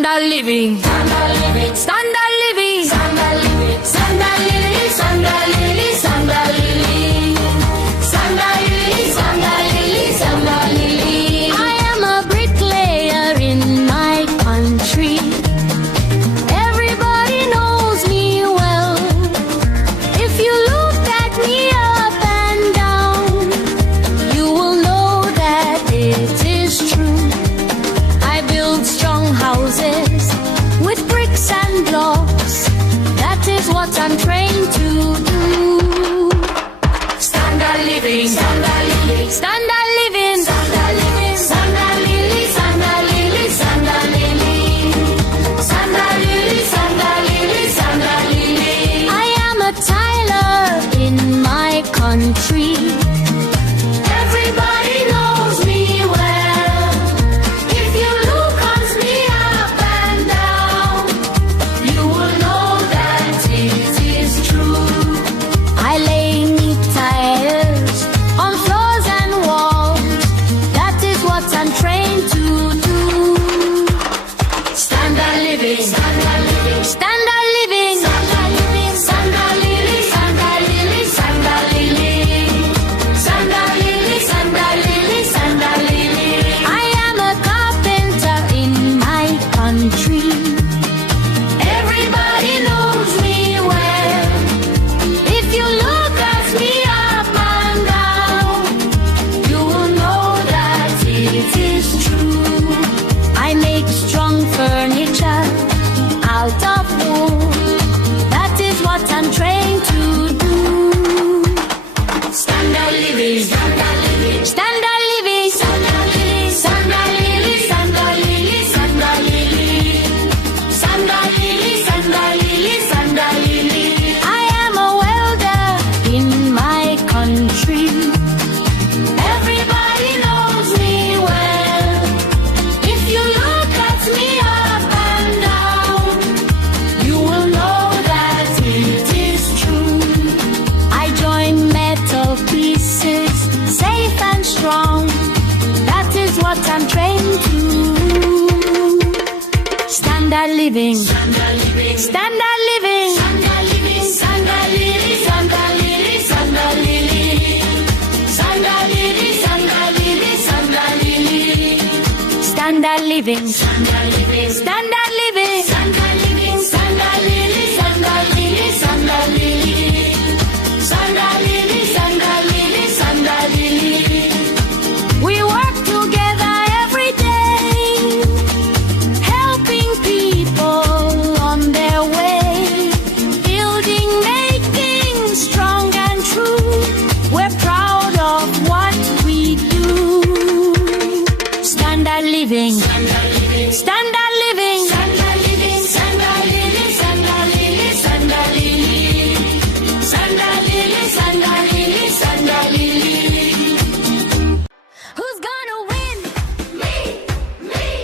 Standard living, standard living, standard living, standard living, standard living, standard living, standard living, standard living, standard living, standard living. I am a bricklayer in my country. Everybody knows me well. If you look at me up and down, you will know that it is true. I build strong houses with bricks and blocks. That is what I'm trained to do. Standard living, standard living, standard living, standard living, standard living, standard living, standard living, standard living, standard living, standard living. I am a tiler in my country. Everybody knows me well. If you look at me up and down, you will know that it is true. I lay neat tiles on floors and walls. That is what I'm trained to do. Standard living, standard living, standard living, standard living, standard living, standard living, standard living, standard living, standard living, standard living. I am a carpenter in my country. Everybody knows me well. If you look at me up and down, you will know that it is true. I make strong furniture out of wood. That is what I'm trained to do. Standard living, standard living, standard living, standard living, standard living, standard living, standard living, standard living, standard living, standard living. I am a welder in my country. Everybody knows me well. If you look at me up and down, you will know that it is true. I join metal pieces, safe and strong. That is what I'm trained to. Standard living, standard living, standard living, standard living, standard living, standard living, standard living, standard living, standard living, standard living, standard living, standard living, standard living, standard living, standard living, standard living, standard living, standard living, standard living, standard living. We work together every day, helping people on their way, building, making strong and true. We're proud of what we do. Standard living, standard living, standard